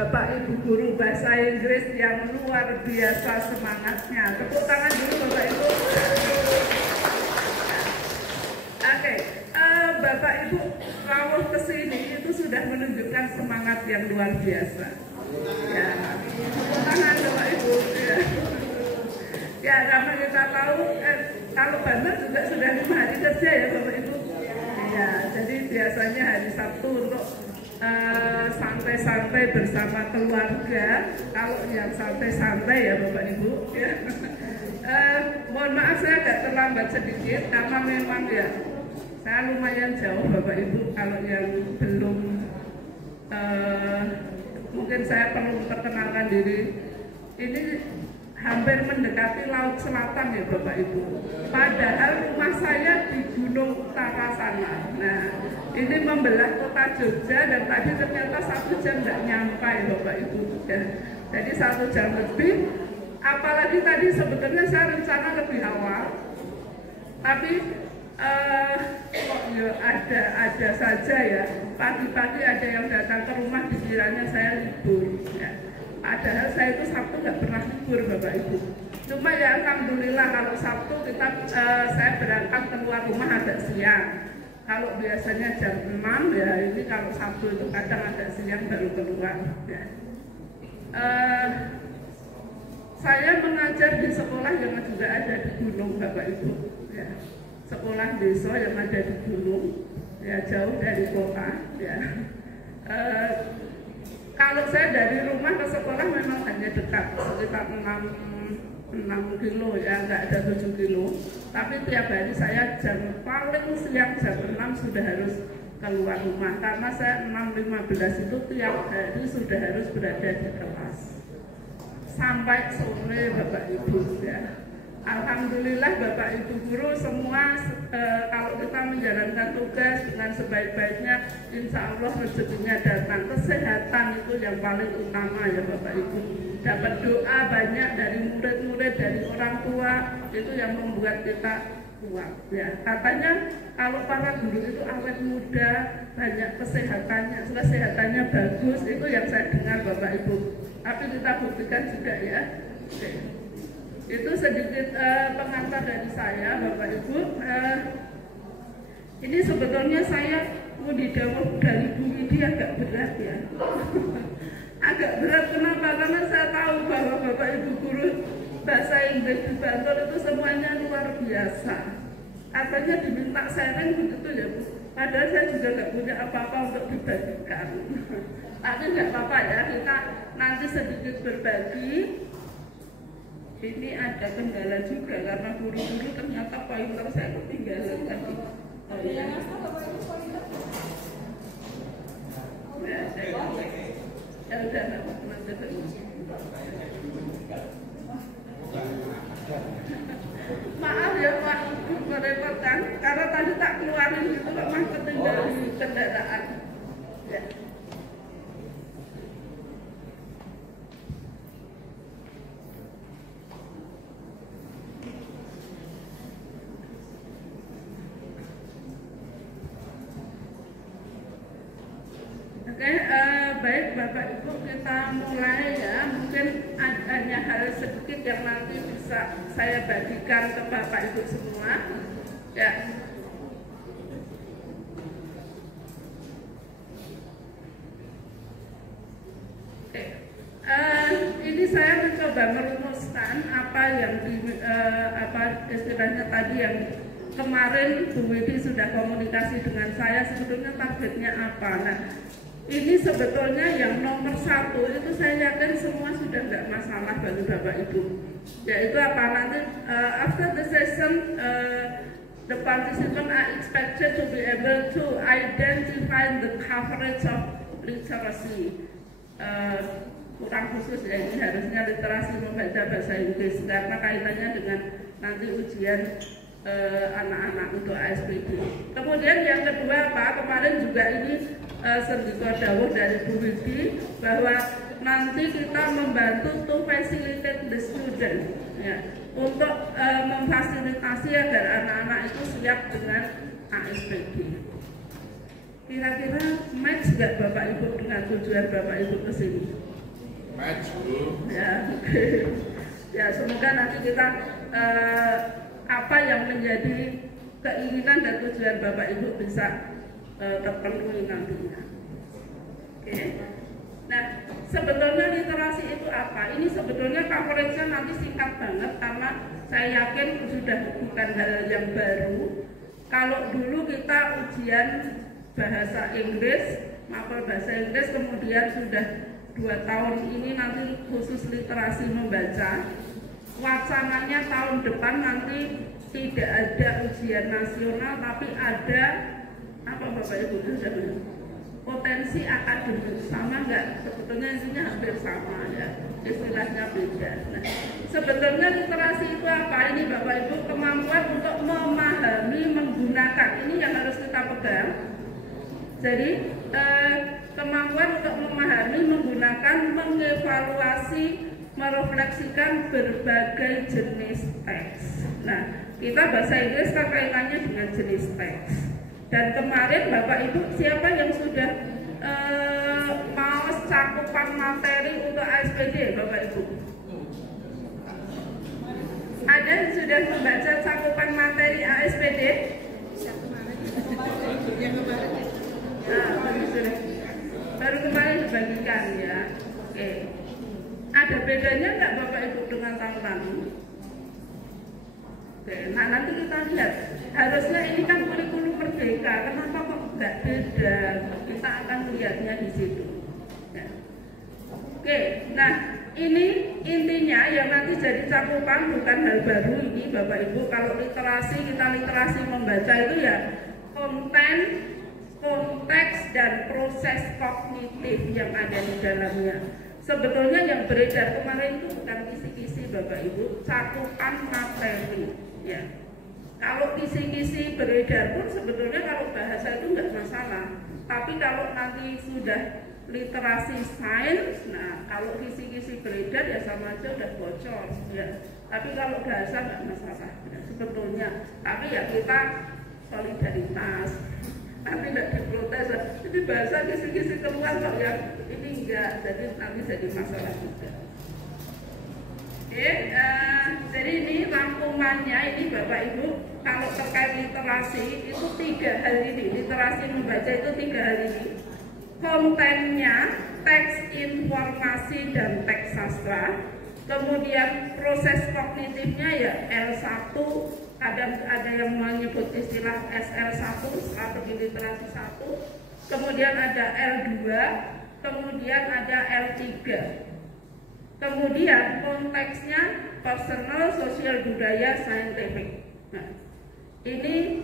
Bapak Ibu guru bahasa Inggris yang luar biasa semangatnya. Tepuk tangan dulu Bapak Ibu. Oke, Bapak Ibu rawuh ke sini itu sudah menunjukkan semangat yang luar biasa. Ya, tepuk tangan Bapak Ibu. Ya, karena kita tahu kalau Banten juga sudah 5 hari kerja ya Bapak Ibu. Ya, jadi biasanya hari Sabtu untuk santai-santai bersama keluarga. Kalau yang santai-santai ya Bapak Ibu ya. Mohon maaf saya agak terlambat sedikit karena memang ya saya lumayan jauh Bapak Ibu. Kalau yang belum mungkin saya perlu perkenalkan diri. Ini hampir mendekati Laut Selatan ya Bapak Ibu. Padahal rumah saya di Gunung Utara sana. Nah, ini membelah kota Jogja dan tadi ternyata 1 jam nggak nyampe Bapak Ibu. Ya. Jadi 1 jam lebih. Apalagi tadi sebetulnya saya rencana lebih awal. Tapi kok ya ada saja ya. Pagi-pagi ada yang datang ke rumah dikiranya saya libur. Ya. Padahal saya itu Sabtu nggak pernah libur Bapak Ibu. Cuma ya alhamdulillah kalau Sabtu saya berangkat keluar rumah agak siang. Kalau biasanya jam 6 ya ini kalau Sabtu itu kadang agak siang baru keluar. Ya. Saya mengajar di sekolah yang juga ada di gunung Bapak Ibu. Ya. Sekolah desa yang ada di gunung, ya jauh dari kota. Ya. Kalau saya dari rumah ke sekolah memang hanya dekat, sekitar 6 kilo ya, nggak ada 7 kilo. Tapi tiap hari saya paling siang jam 6 sudah harus keluar rumah. Karena saya 6.15 itu tiap hari sudah harus berada di kelas. Sampai sore Bapak Ibu ya. Alhamdulillah Bapak Ibu guru semua kalau kita menjalankan tugas dengan sebaik-baiknya insya Allah rezekinya datang. Kesehatan itu yang paling utama ya Bapak Ibu. Dapat doa banyak dari murid-murid, dari orang tua, itu yang membuat kita kuat ya. Katanya kalau para guru itu awet muda, banyak kesehatannya bagus, itu yang saya dengar Bapak Ibu. Tapi kita buktikan juga ya. Oke. Itu sedikit pengantar dari saya Bapak Ibu. Ini sebetulnya saya mau didawuh dari Bu Widi agak berat ya. Agak berat kenapa? Karena saya tahu bahwa Bapak Ibu guru bahasa Inggris di Bantul itu semuanya luar biasa. Katanya diminta sharing begitu ya Bu. Padahal saya juga nggak punya apa-apa untuk dibagikan. Tapi nggak apa-apa ya, kita nanti sedikit berbagi. Ini ada kendala juga karena guru-guru ternyata pointer saya ketinggalan tadi. Oh iya. Ya udah nanti. Maaf ya Pak, merepotkan karena tadi tak keluarin gitu memang ketinggalan kendaraan. Ya. Oke, baik Bapak Ibu kita mulai ya. Mungkin hanya hal sedikit yang nanti bisa saya bagikan ke Bapak Ibu semua. Ya. Oke. Ini saya mencoba merumuskan apa yang istilahnya tadi yang kemarin Bu Widi sudah komunikasi dengan saya sebetulnya targetnya apa. Nah, ini sebetulnya yang nomor 1 itu saya yakin semua sudah tidak masalah bagi Bapak Ibu. Yaitu apa nanti after the session the participants are expected to be able to identify the coverage of literacy. Kurang khusus ya ini harusnya literasi membaca bahasa Inggris karena kaitannya dengan nanti ujian anak-anak untuk ASPD. Kemudian yang kedua apa? Kemarin juga ini Sendiko dawuh dari Bu Widi bahwa nanti kita membantu to facilitate the student ya, untuk memfasilitasi agar anak-anak itu siap dengan ASPD. Kira-kira match nggak Bapak Ibu dengan tujuan Bapak Ibu ke sini? Ya, ya semoga nanti kita apa yang menjadi keinginan dan tujuan Bapak Ibu bisa terpenuhi nantinya. Oke. Nah, sebetulnya literasi itu apa? Ini sebetulnya coverage-nya nanti singkat banget karena saya yakin sudah bukan hal yang baru. Kalau dulu kita ujian bahasa Inggris, mapel bahasa Inggris, kemudian sudah 2 tahun ini nanti khusus literasi membaca. Wacananya tahun depan nanti tidak ada ujian nasional, tapi ada apa Bapak Ibu potensi akademik. Sama nggak? Sebetulnya isinya hampir sama ya, istilahnya beda. Nah, sebetulnya literasi itu apa? Ini Bapak Ibu, kemampuan untuk memahami, menggunakan. Ini yang harus kita pegang. Jadi kemampuan untuk memahami, menggunakan, mengevaluasi, merefleksikan berbagai jenis teks. Nah, kita bahasa Inggris kan kaitannya dengan jenis teks. Dan kemarin Bapak Ibu, siapa yang sudah mau cakupan materi untuk ASPD Bapak Ibu? Ada yang sudah membaca cakupan materi ASPD? Nah, baru kemarin dibagikan ya. Oke. Ada bedanya nggak Bapak Ibu dengan tahun lalu? Oke, nah nanti kita lihat. Harusnya ini kan kurikulum merdeka, kenapa kok nggak beda? Kita akan lihatnya di situ. Ya. Oke, nah ini intinya yang nanti jadi cakupan bukan hal baru ini Bapak Ibu. Kalau literasi, kita literasi membaca itu ya konten, konteks dan proses kognitif yang ada di dalamnya. Sebetulnya yang beredar kemarin itu bukan kisi-kisi Bapak Ibu, cakupan materi ya. Kalau kisi-kisi beredar pun sebetulnya kalau bahasa itu nggak masalah. Tapi kalau nanti sudah literasi sains, nah kalau kisi-kisi beredar ya sama aja udah bocor ya. Tapi kalau bahasa nggak masalah ya, sebetulnya. Tapi ya kita solidaritas. Nanti tidak diprotes, jadi bahasa kisi-kisi keluar kok ya ini enggak, jadi nanti jadi masalah juga. Oke, jadi ini rangkumannya ini Bapak Ibu, kalau terkait literasi itu 3 hal ini, literasi membaca itu 3 hal ini. Kontennya, teks informasi dan teks sastra, kemudian proses kognitifnya ya L1, ada yang menyebut istilah SL1, strategi literasi 1, kemudian ada L2, kemudian ada L3. Kemudian konteksnya personal, sosial, budaya, saintifik. Nah, ini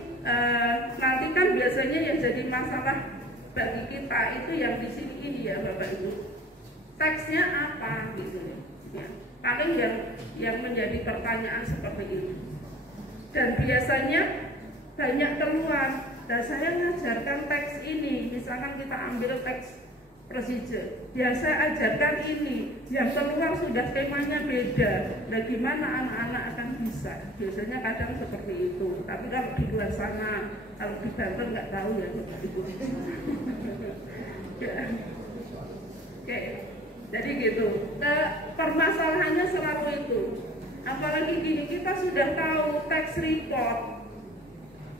nanti kan biasanya yang jadi masalah bagi kita itu yang di sini ini ya Bapak Ibu. Teksnya apa gitu ya. Paling yang menjadi pertanyaan seperti itu. Dan biasanya banyak keluar. Dan saya mengajarkan teks ini, misalkan kita ambil teks procedure, ya saya ajarkan ini, yang keluar sudah temanya beda. Nah gimana anak-anak akan bisa? Biasanya kadang seperti itu. Tapi kalau di luar sana, kalau di Banten nggak tahu ya Bapak Ibu. Ya. Oke, jadi gitu. Permasalahannya selalu itu. Apalagi gini, kita sudah tahu teks report.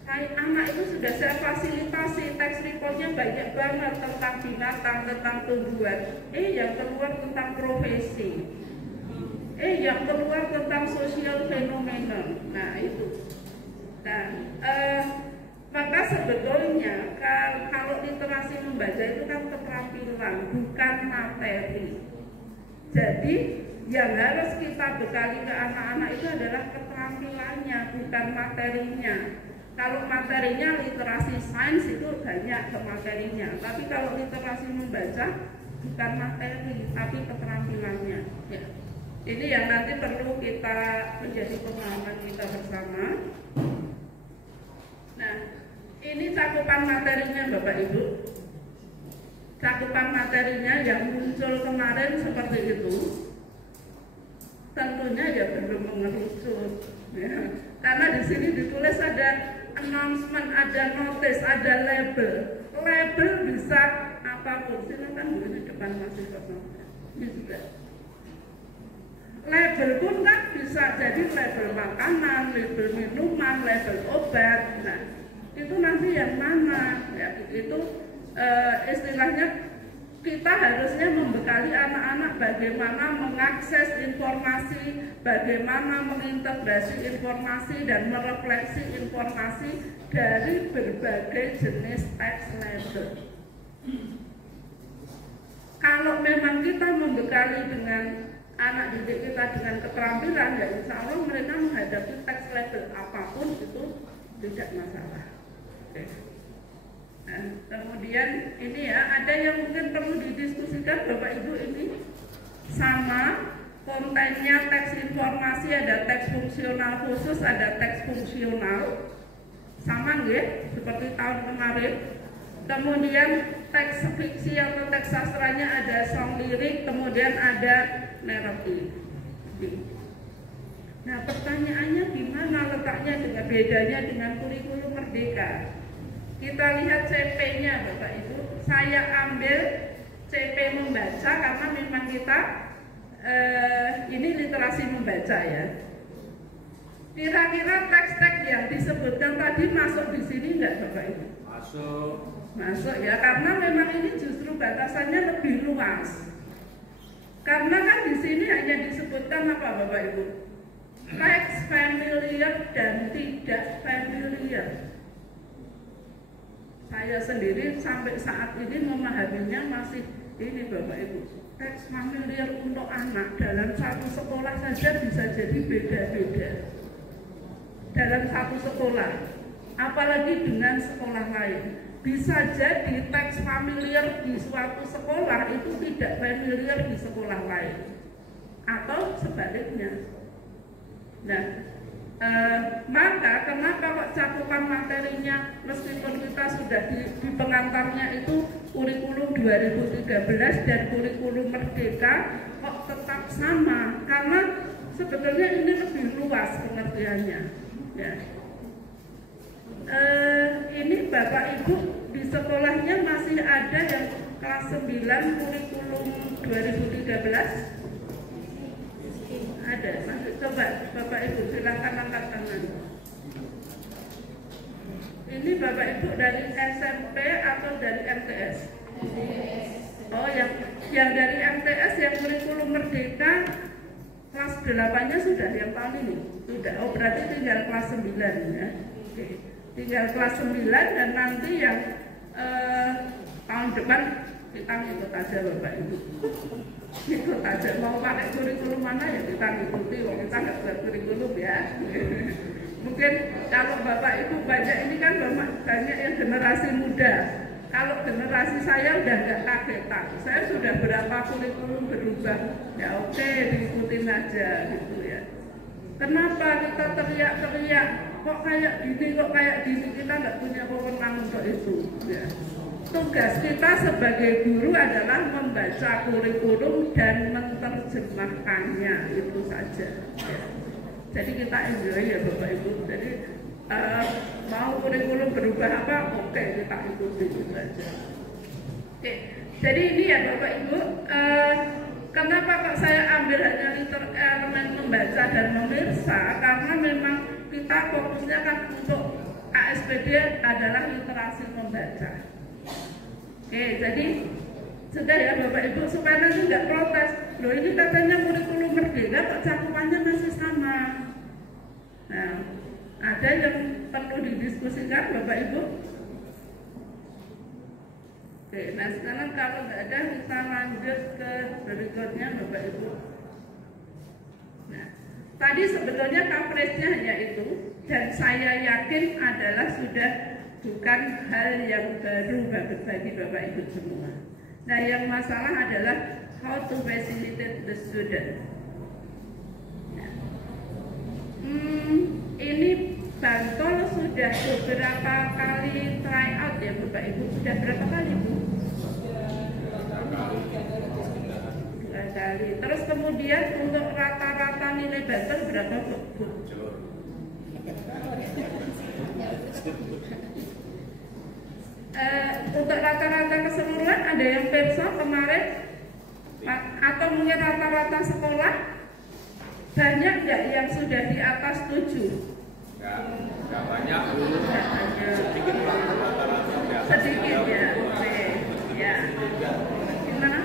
Anak itu sudah saya fasilitasi, teks reportnya banyak banget tentang binatang, tentang tumbuhan. Yang keluar tentang profesi. Yang keluar tentang sosial fenomenon. Nah itu. Nah, maka sebetulnya kalau literasi membaca itu kan keterampilan, bukan materi. Jadi yang harus kita bekali ke anak-anak itu adalah keterampilannya, bukan materinya. Kalau materinya literasi sains itu banyak ke materinya, tapi kalau literasi membaca bukan materi, tapi keterampilannya. Ya. Ini yang nanti perlu kita menjadi pemahaman kita bersama. Nah, ini cakupan materinya Bapak Ibu. Cakupan materinya yang muncul kemarin seperti itu. Tentunya ya belum mengerucut. Ya. Karena di sini ditulis ada announcement, ada notice, ada label. Label bisa apapun. Silakan di depan masih kosong. Ini juga label pun kan bisa jadi label makanan, label minuman, label obat. Nah, itu nanti yang mana? Ya, itu istilahnya kita harusnya membekali anak-anak bagaimana mengakses informasi, bagaimana mengintegrasi informasi dan merefleksi informasi dari berbagai jenis teks label. Kalau memang kita membekali dengan anak didik kita dengan keterampilan, ya insya Allah mereka menghadapi teks label apapun itu tidak masalah. Oke. Nah, kemudian ini ya, ada yang mungkin perlu didiskusikan Bapak Ibu, ini sama kontennya teks informasi, ada teks fungsional khusus, ada teks fungsional, sama nggih seperti tahun kemarin. Kemudian teks fiksi atau teks sastranya ada song lirik, kemudian ada narasi. Nah, pertanyaannya gimana letaknya dengan bedanya dengan kurikulum Merdeka? Kita lihat CP-nya Bapak Ibu. Saya ambil CP membaca karena memang kita ini literasi membaca ya. Kira-kira teks-teks yang disebutkan tadi masuk di sini enggak Bapak Ibu? Masuk. Masuk ya, karena memang ini justru batasannya lebih luas. Karena kan di sini hanya disebutkan apa Bapak Ibu? Teks familiar dan tidak familiar. Saya sendiri sampai saat ini memahaminya masih ini Bapak Ibu. Teks familiar untuk anak dalam satu sekolah saja bisa jadi beda-beda. Dalam satu sekolah, apalagi dengan sekolah lain. Bisa jadi teks familiar di suatu sekolah itu tidak familiar di sekolah lain. Atau sebaliknya. Nah, maka kenapa kok cakupan materinya meskipun kita sudah di pengantarnya itu kurikulum 2013 dan kurikulum Merdeka kok tetap sama, karena sebetulnya ini lebih luas pengertiannya ya. Ini Bapak Ibu di sekolahnya masih ada yang kelas 9 kurikulum 2013? Ada, masih coba Bapak Ibu silakan angkat tangan. Ini Bapak Ibu dari SMP atau dari MTS? Oh, yang dari MTS yang kurikulum Merdeka kelas 8-nya sudah yang tahun ini? Sudah. Oh, berarti tinggal kelas 9 ya. Oke. Tinggal kelas 9 dan nanti yang tahun depan kita ngikut aja Bapak Ibu. Ikut aja, mau pakai kurikulum mana ya kita ngikuti, kita nggak buat kurikulum ya. Mungkin kalau Bapak Ibu banyak ini kan banyak yang generasi muda. Kalau generasi saya udah nggak kagetan, saya sudah berapa kurikulum berubah, ya oke diikutin aja gitu ya. Kenapa kita teriak-teriak, kok kayak gini, kita nggak punya wewenang untuk itu ya. Tugas kita sebagai guru adalah membaca kurikulum dan menerjemahkannya, itu saja ya. Jadi kita enjoy ya Bapak Ibu. Jadi mau kurikulum berubah apa, oke kita ikuti itu saja. Oke, jadi ini ya Bapak Ibu, kenapa kok saya ambil hanya elemen membaca dan memirsa, karena memang kita fokusnya kan untuk ASPD adalah literasi membaca. Oke, jadi sudah ya Bapak Ibu, supaya nanti nggak protes. Loh ini katanya kurikulum Merdeka kok cakupannya masih sama. Nah, ada yang perlu didiskusikan Bapak Ibu? Oke, nah sekarang kalau nggak ada kita lanjut ke berikutnya Bapak Ibu. Nah, tadi sebetulnya coverage-nya hanya itu, dan saya yakin adalah sudah bukan hal yang baru bagi Bapak Ibu semua. Nah, yang masalah adalah how to facilitate the student. Nah, ini Bantol sudah beberapa kali try out ya Bapak Ibu. Sudah berapa kali Bu? 2 kali. Terus kemudian untuk rata-rata nilai Bantol berapa Bu? Untuk rata-rata keseluruhan ada yang perso kemarin atau mungkin rata-rata sekolah Banyak nggak yang sudah di atas 7? Nggak banyak. Nggak banyak. Sedikit ya. Oke. Ya. Gimana?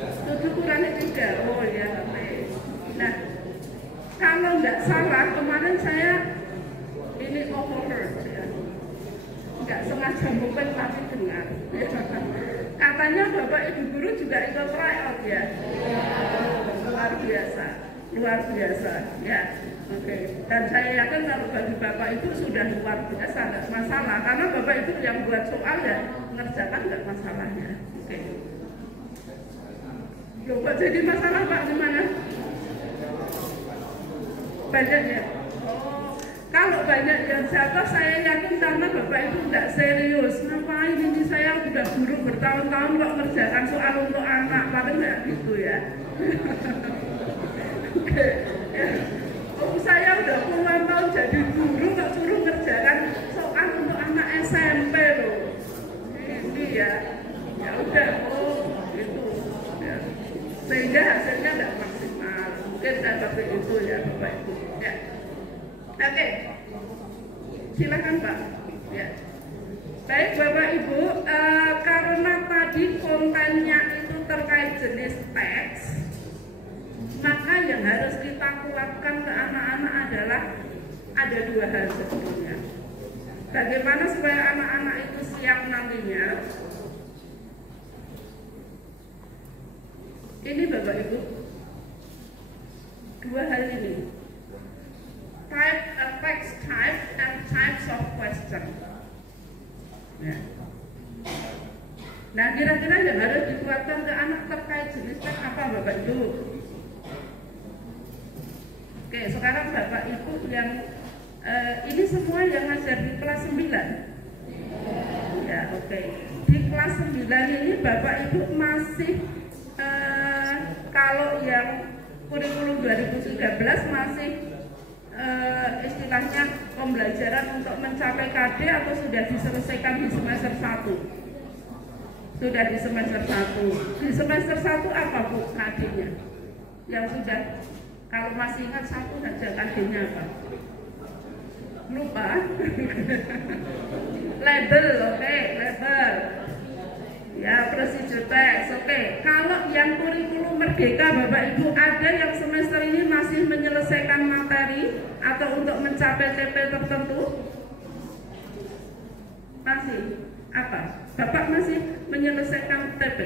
7 kurangi 3. Oh ya. Oke. Nah, kalau nggak salah kemarin saya ini overheard ya. Nggak sengaja bukan tapi dengar. Katanya Bapak Ibu guru juga ikut tryout ya. Luar biasa. Luar biasa ya. Oke. Dan saya yakin kalau bagi Bapak Ibu sudah luar biasa, nggak masalah. Karena Bapak Ibu yang buat soal ya mengerjakan nggak masalahnya. Oke. Coba jadi masalah Pak gimana? Banyak ya. Oh, kalau banyak yang jatuh saya yakin karena Bapak Ibu nggak serius. Ngapain ini saya udah guru bertahun-tahun kok ngerjakan soal untuk anak, paling nggak gitu ya. Oke. Ya. Oh, saya udah puluhan tahun jadi guru kok suruh ngerjakan soal untuk anak SMP loh. Ini ya. Ya udah, oh gitu. Ya. Sehingga hasilnya nggak maksimal. Mungkin seperti itu ya Bapak Ibu. Ya. Oke. Silakan Pak. Ya. Baik Bapak Ibu, karena tadi kontennya itu terkait jenis teks, maka yang harus kita kuatkan ke anak-anak adalah ada 2 hal sebetulnya. Bagaimana supaya anak-anak itu siap nantinya? Ini Bapak Ibu, 2 hal ini. Text type and types of question. Ya. Nah, kira-kira yang harus dikuatkan ke anak terkait jenis teks apa Bapak Ibu? Oke, sekarang Bapak Ibu yang ini semua yang ngajar di kelas 9. Ya, oke. Di kelas 9 ini Bapak Ibu masih kalau yang kurikulum 2013 masih istilahnya pembelajaran untuk mencapai KD atau sudah diselesaikan di semester 1? Sudah di semester 1. Di semester 1 apa Bu KD-nya? Yang sudah, kalau masih ingat 1 saja KD-nya apa? Lupa. Label, oke, label. Ya, procedure text, oke. Kalau yang kurikulum merdeka Bapak Ibu ada yang semester ini masih menyelesaikan materi atau untuk mencapai TP tertentu? Masih? Apa? Bapak masih menyelesaikan TP?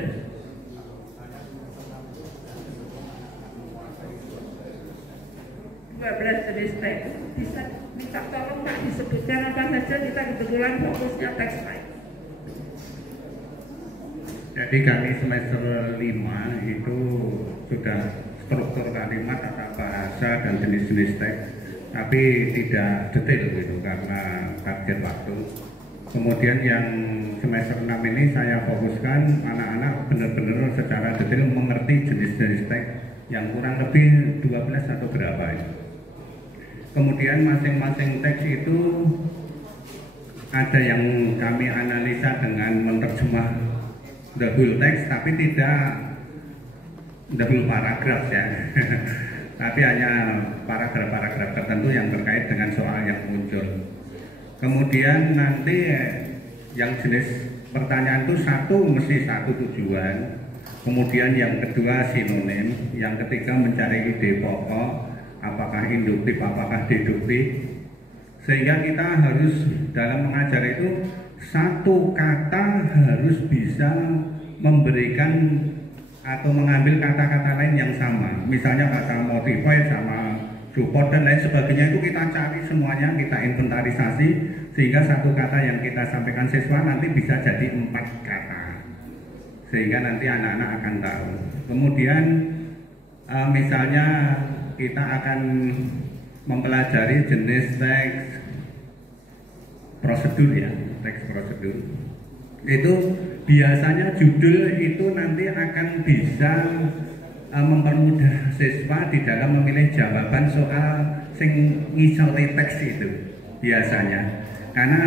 Jenis teks. Bisa minta tolong Pak disebutkan apa saja, kita kebetulan fokusnya teks lain. Jadi kami semester 5 itu sudah struktur kalimat, tata bahasa dan jenis-jenis teks, tapi tidak detail gitu karena target waktu. Kemudian yang semester 6 ini saya fokuskan anak-anak benar-benar secara detail mengerti jenis-jenis teks yang kurang lebih 12 atau berapa itu. Kemudian masing-masing teks itu ada yang kami analisa dengan menerjemah the whole text, tapi tidak the whole paragraf ya. Tapi hanya paragraf-paragraf tertentu yang terkait dengan soal yang muncul. Kemudian nanti yang jenis pertanyaan itu satu mesti satu tujuan. Kemudian yang kedua sinonim, yang ketiga mencari ide pokok, apakah induktif, apakah deduktif. Sehingga kita harus dalam mengajar itu satu kata harus bisa memberikan atau mengambil kata-kata lain yang sama. Misalnya kata modify sama support dan lain sebagainya itu kita cari semuanya, kita inventarisasi sehingga satu kata yang kita sampaikan siswa nanti bisa jadi 4 kata. Sehingga nanti anak-anak akan tahu. Kemudian misalnya kita akan mempelajari jenis teks prosedur ya, teks prosedur. Itu biasanya judul itu nanti akan bisa mempermudah siswa di dalam memilih jawaban soal sing ngisori teks itu biasanya. Karena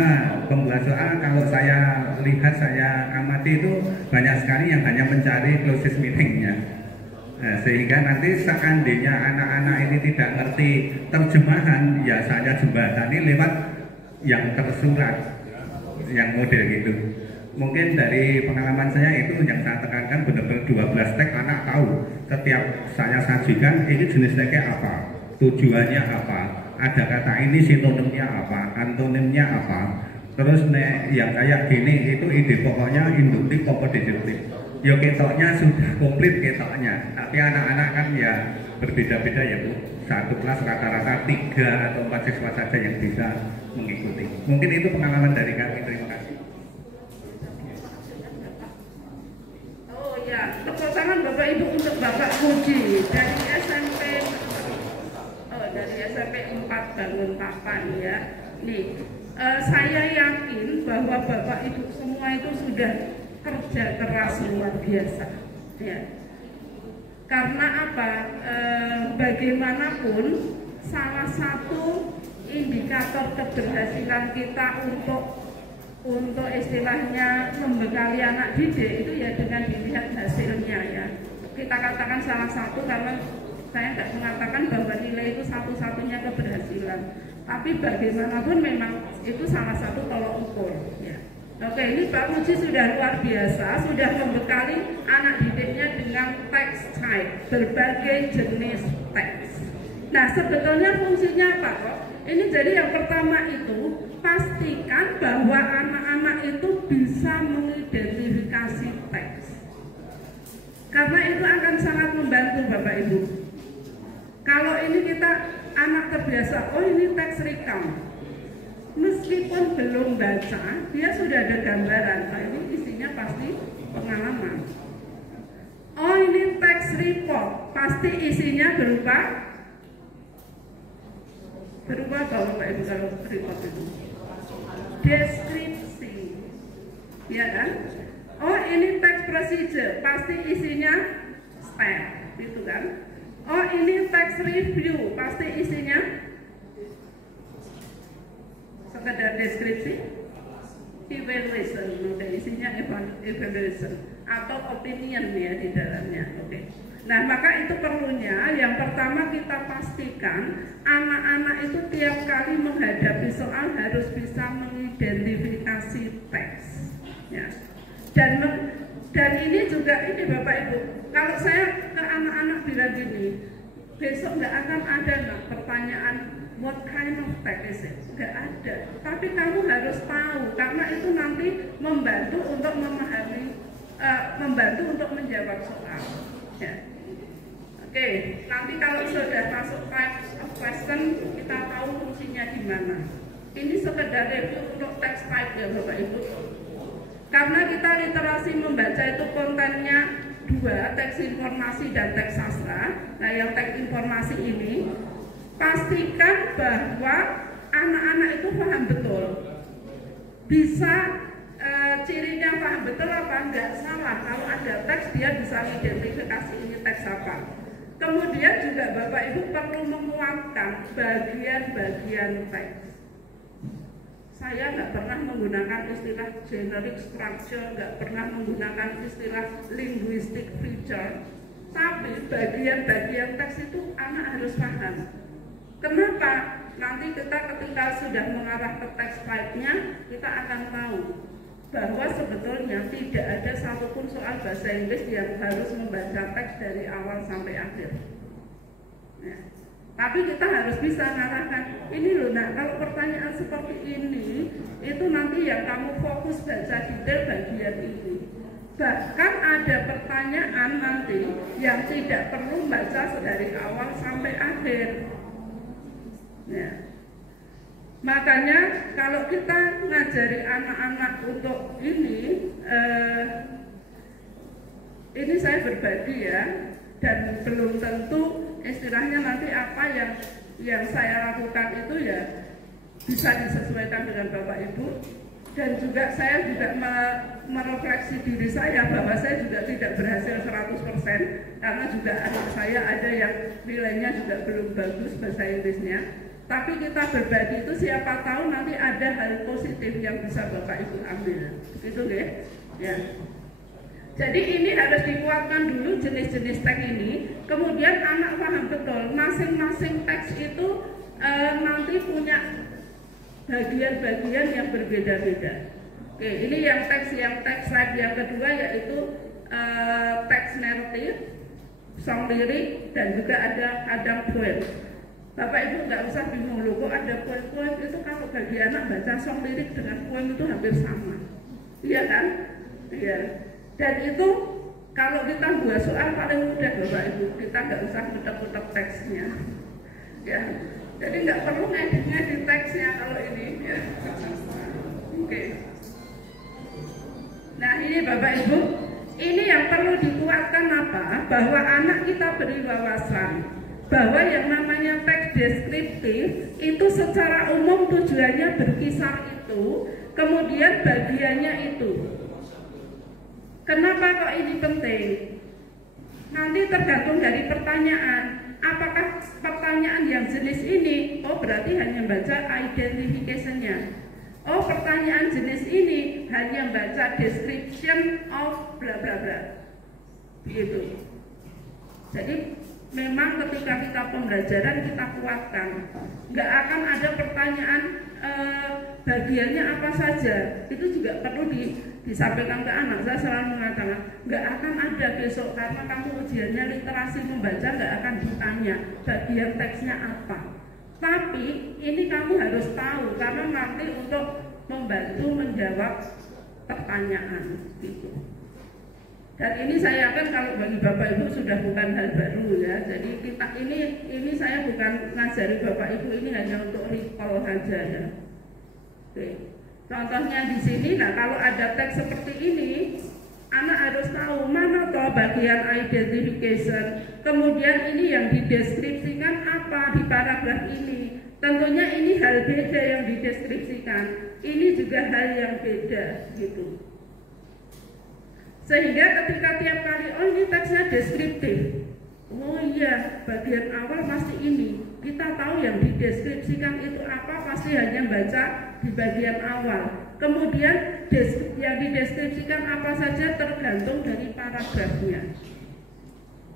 pembuat soal kalau saya lihat, saya amati itu banyak sekali yang hanya mencari closest meaning-nya. Nah, sehingga nanti seandainya anak-anak ini tidak ngerti terjemahan, ya saya jembatani lewat yang tersurat, yang model gitu. Mungkin dari pengalaman saya itu yang saya tekankan benar-benar 12 teks anak tahu. Setiap saya sajikan ini jenis teksnya apa, tujuannya apa, ada kata ini sinonimnya apa, antonimnya apa. Terus yang kayak gini itu ide pokoknya induktif apa deduktif. Ya ketoknya sudah komplit ketoknya, tapi anak-anak kan ya berbeda-beda ya Bu. Satu kelas rata-rata 3 atau 4 siswa saja yang bisa mengikuti. Mungkin itu pengalaman dari kami. Terima kasih. Oh ya, tepuk tangan Bapak Ibu untuk Bapak Puji dari SMP. Oh, dari SMP 4 Bangun Papan ya. Nih, saya yakin bahwa Bapak Ibu semua itu sudah kerja keras luar biasa ya. Karena apa? Bagaimanapun salah satu indikator keberhasilan kita untuk istilahnya membekali anak didik itu ya dengan dilihat hasilnya ya. Kita katakan salah satu karena saya nggak mengatakan bahwa nilai itu satu-satunya keberhasilan, tapi bagaimanapun memang itu salah satu tolak ukur ya. Oke, ini Pak Puji sudah luar biasa, sudah membekali anak didiknya dengan teks type, berbagai jenis teks. Nah, sebetulnya fungsinya apa kok? Ini jadi yang pertama itu, pastikan bahwa anak-anak itu bisa mengidentifikasi teks. Karena itu akan sangat membantu Bapak Ibu. Kalau ini kita anak terbiasa, oh ini teks recount. Meskipun belum baca, dia sudah ada gambaran. Nah, ini isinya pasti pengalaman. Oh, ini teks report, pasti isinya berupa apa Bapak Ibu kalau report itu? Deskripsi, ya kan? Oh, ini teks procedure, pasti isinya step, gitu kan? Oh, ini teks review, pasti isinya sekedar deskripsi, evaluation, isinya evaluation atau opinion ya di dalamnya. Oke. Nah, maka itu perlunya yang pertama kita pastikan anak-anak itu tiap kali menghadapi soal harus bisa mengidentifikasi teks. Ya. Dan ini juga ini Bapak Ibu, kalau saya ke anak-anak bilang gini, besok nggak akan ada pertanyaan what kind of text is it? Nggak ada. Tapi kamu harus tahu karena itu nanti membantu untuk memahami, membantu untuk menjawab soal. Ya. Oke, nanti kalau sudah masuk type of question kita tahu fungsinya di mana. Ini sekedar review untuk text type ya Bapak Ibu. Karena kita literasi membaca itu kontennya 2, teks informasi dan teks sastra. Nah, yang teks informasi ini pastikan bahwa anak-anak itu paham betul. Bisa cirinya paham betul apa enggak salah. Kalau ada teks dia bisa identifikasi ini teks apa. Kemudian juga Bapak Ibu perlu menguatkan bagian-bagian teks. Saya nggak pernah menggunakan istilah generic structure, nggak pernah menggunakan istilah linguistic feature. Tapi bagian-bagian teks itu anak harus paham. Kenapa? Nanti kita ketika sudah mengarah ke teks type-nya, kita akan tahu bahwa sebetulnya tidak ada satupun soal bahasa Inggris yang harus membaca teks dari awal sampai akhir. Ya. Tapi kita harus bisa mengarahkan, ini loh nak, kalau pertanyaan seperti ini, itu nanti yang kamu fokus baca detail bagian ini. Bahkan ada pertanyaan nanti yang tidak perlu baca dari awal sampai akhir. Ya. Makanya kalau kita ngajari anak-anak untuk ini saya berbagi ya, dan belum tentu istilahnya nanti apa yang saya lakukan itu ya bisa disesuaikan dengan Bapak Ibu. Dan juga saya juga merefleksi diri saya bahwa saya juga tidak berhasil 100% karena juga anak saya ada yang nilainya juga belum bagus bahasa Inggrisnya. Tapi kita berbagi itu siapa tahu nanti ada hal positif yang bisa Bapak Ibu ambil. Gitu ya. Ya. Jadi ini harus dikuatkan dulu jenis-jenis teks ini, kemudian anak paham betul masing-masing teks itu nanti punya bagian-bagian yang berbeda-beda. Oke, ini yang teks slide yang kedua yaitu teks narratif, song lirik, dan juga ada poem. Bapak Ibu nggak usah bingung loh, kok ada poem itu kalau bagi anak baca song lirik dengan poem itu hampir sama, iya kan? Iya. Dan itu kalau kita buat soal paling mudah Bapak Ibu, kita nggak usah muter-muter teksnya, ya. Jadi nggak perlu ngedit teksnya kalau ini, ya. Oke. Nah ini Bapak Ibu, ini yang perlu dikuatkan apa? Bahwa anak kita beri wawasan bahwa yang namanya teks deskriptif itu secara umum tujuannya berkisar itu, kemudian bagiannya itu. Kenapa kok ini penting? Nanti tergantung dari pertanyaan. Apakah pertanyaan yang jenis ini, oh berarti hanya baca identification-nya. Oh pertanyaan jenis ini hanya baca description of bla bla bla. Gitu. Jadi memang ketika kita pembelajaran kita kuatkan, nggak akan ada pertanyaan bagiannya apa saja, itu juga perlu disampaikan ke anak. Saya selalu mengatakan nggak akan ada besok karena kamu ujiannya literasi membaca, nggak akan ditanya bagian teksnya apa, tapi ini kamu harus tahu karena nanti untuk membantu menjawab pertanyaan gitu. Dan ini saya yakin kalau bagi Bapak Ibu sudah bukan hal baru ya. Jadi kita ini saya bukan ngajari Bapak Ibu, ini hanya untuk recall saja ya. Oke. Contohnya di sini, nah kalau ada teks seperti ini, anak harus tahu mana toh bagian identification. Kemudian ini yang dideskripsikan apa di paragraf ini. Tentunya ini hal beda yang dideskripsikan. Ini juga hal yang beda gitu. Sehingga ketika tiap kali, oh ini teksnya deskriptif, oh iya bagian awal pasti ini, kita tahu yang dideskripsikan itu apa, pasti hanya baca di bagian awal. Kemudian yang dideskripsikan apa saja tergantung dari paragrafnya.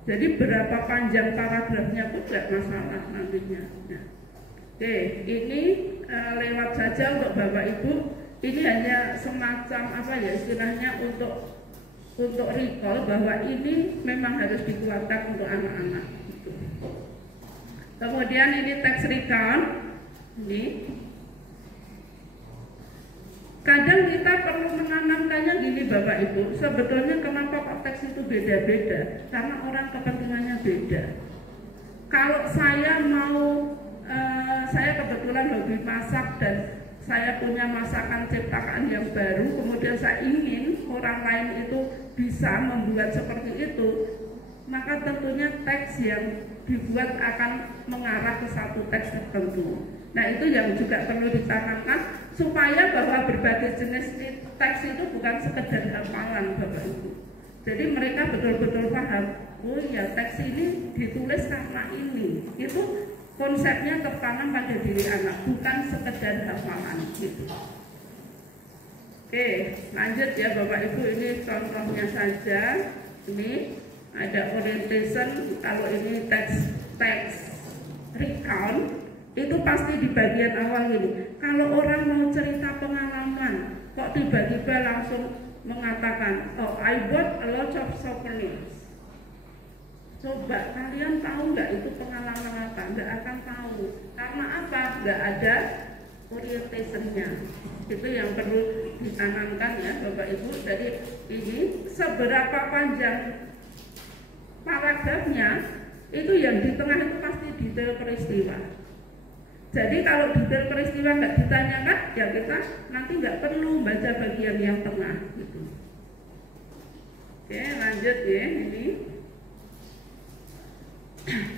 Jadi berapa panjang paragrafnya pun tidak masalah nantinya. Nah, oke, ini lewat saja untuk Bapak Ibu. Ini hanya semacam apa ya istilahnya untuk recall bahwa ini memang harus dikuatkan untuk anak-anak. Kemudian ini teks recount. Ini kadang kita perlu menanamkannya gini Bapak Ibu. Sebetulnya kenapa kok teks itu beda-beda? Karena orang kepentingannya beda. Kalau saya saya kebetulan hobi masak dan saya punya masakan ciptakan yang baru, kemudian saya ingin orang lain itu bisa membuat seperti itu, maka tentunya teks yang dibuat akan mengarah ke satu teks tertentu. Nah itu yang juga perlu ditanamkan supaya bahwa berbagai jenis teks itu bukan sekedar hafalan Bapak Ibu. Jadi mereka betul-betul paham, oh ya teks ini ditulis karena ini. Itu konsepnya tertanam pada diri anak, bukan sekedar hafalan gitu. Oke, lanjut ya Bapak Ibu, ini contohnya saja. Ini ada orientation. Kalau ini teks recount itu pasti di bagian awal ini. Kalau orang mau cerita pengalaman, kok tiba-tiba langsung mengatakan, oh I bought a lot of souvenirs. Coba kalian tahu nggak itu pengalaman apa? Nggak akan tahu. Karena apa? Nggak ada orientationnya. Itu yang perlu ditanamkan ya Bapak Ibu. Jadi ini seberapa panjang paragrafnya, itu yang di tengah itu pasti detail peristiwa. Jadi kalau detail peristiwa nggak ditanyakan, ya kita nanti nggak perlu baca bagian yang tengah gitu. Oke, lanjut ya ini.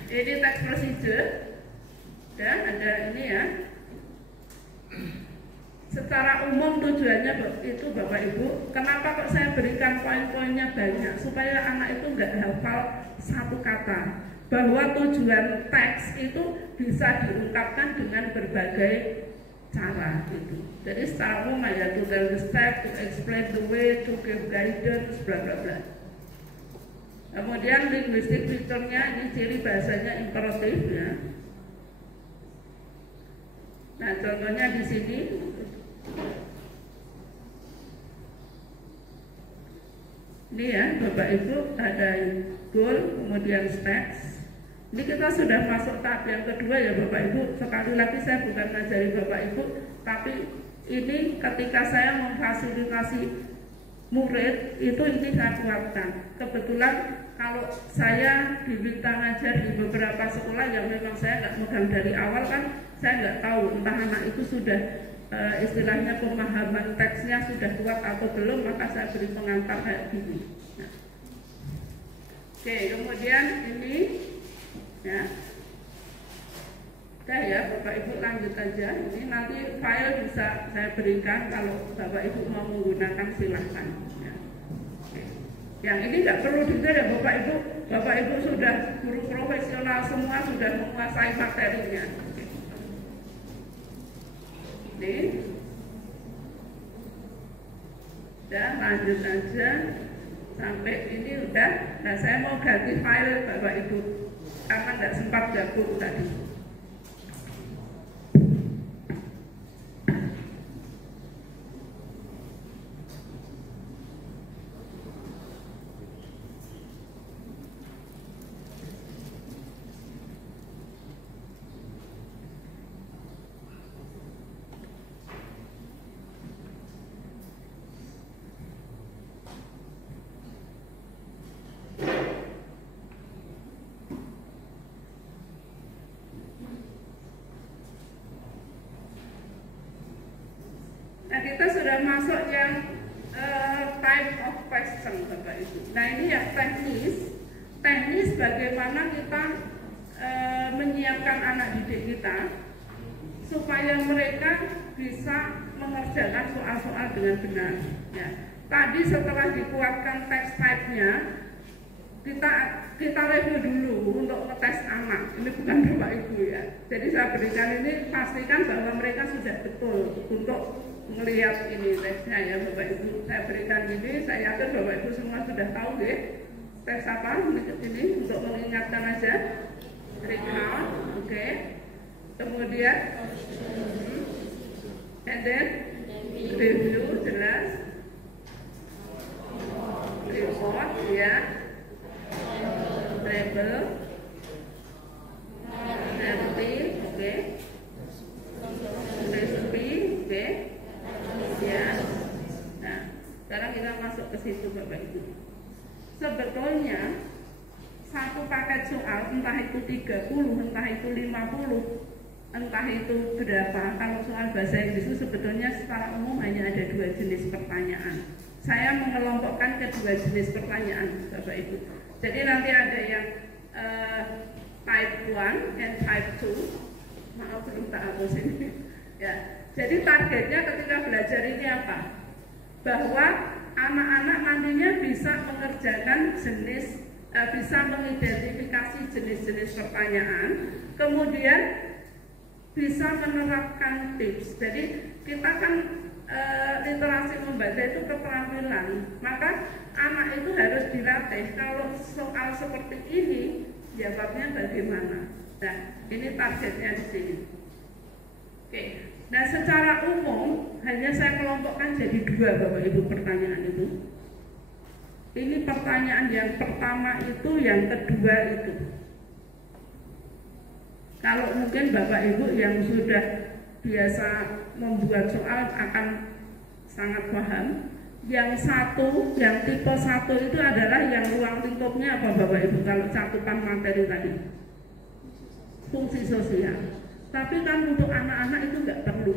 Ini teks procedure dan ada ini ya. Secara umum tujuannya itu Bapak Ibu, kenapa kok saya berikan poin-poinnya banyak supaya anak itu nggak hafal satu kata. Bahwa tujuan teks itu bisa diungkapkan dengan berbagai cara gitu. Jadi secara umum ya to tell the step, to explain the way, to give guidance, bla bla bla. Kemudian linguistik feature-nya ini ciri bahasanya imperatif ya. Nah, contohnya di sini ini ya, Bapak Ibu ada goal, kemudian steps. Ini kita sudah masuk tahap yang kedua ya Bapak Ibu. Sekali lagi saya bukan ngajari Bapak Ibu, tapi ini ketika saya memfasilitasi murid itu ini saya kuatkan. Kebetulan kalau saya diminta ngajar di beberapa sekolah yang memang saya nggak megang dari awal kan, saya nggak tahu entah anak itu sudah istilahnya pemahaman teksnya sudah kuat atau belum, maka saya beri pengantar kayak gini. Nah. Oke, kemudian ini ya. Oke ya, Bapak Ibu lanjut aja. Ini nanti file bisa saya berikan, kalau Bapak Ibu mau menggunakan silahkan. Ya. Oke. Yang ini nggak perlu juga ya Bapak Ibu. Bapak Ibu sudah guru profesional semua, sudah menguasai materinya. Oke. Ini. Dan lanjut aja sampai ini udah. Nah, saya mau ganti file Bapak Ibu karena nggak sempat gabung tadi. Nah, kita sudah masuk yang type of question Bapak Ibu. Nah, ini yang teknis bagaimana kita menyiapkan anak didik kita supaya mereka bisa mengerjakan soal-soal dengan benar. Ya. Tadi setelah dikuatkan teks type-nya, kita review dulu untuk ngetes anak. Ini bukan Bapak Ibu ya. Jadi saya berikan ini, pastikan bahwa mereka sudah betul untuk melihat ini teksnya ya Bapak Ibu. Saya berikan ini, saya yakin Bapak Ibu semua sudah tahu ya teks apa ini untuk mengingatkan aja. Recount, oke. Kemudian and then review, jelas. Report ya. Label, empty, oke. Recipe, oke. Ya. Nah, sekarang kita masuk ke situ Bapak Ibu. Sebetulnya satu paket soal, entah itu 30, entah itu 50, entah itu berapa, kalau soal bahasa Inggris itu sebetulnya secara umum hanya ada 2 jenis pertanyaan. Saya mengelompokkan ke 2 jenis pertanyaan Bapak Ibu. Jadi nanti ada yang type 1 dan type 2. Maaf belum tak hapus ini. Ya. Jadi targetnya ketika belajar ini apa? Bahwa anak-anak nantinya bisa mengerjakan bisa mengidentifikasi jenis-jenis pertanyaan, kemudian bisa menerapkan tips. Jadi kita kan literasi membaca itu keterampilan, maka anak itu harus dilatih. Kalau soal seperti ini, jawabnya bagaimana? Nah, ini targetnya di sini. Oke. Nah, secara umum hanya saya kelompokkan jadi 2 Bapak Ibu pertanyaan itu. Ini pertanyaan yang pertama itu, yang kedua itu. Kalau mungkin Bapak Ibu yang sudah biasa membuat soal akan sangat paham. Yang satu, yang tipe 1 itu adalah yang ruang lingkupnya apa Bapak Ibu kalau cakupan materi tadi? Fungsi sosial. Tapi kan untuk anak-anak itu nggak perlu.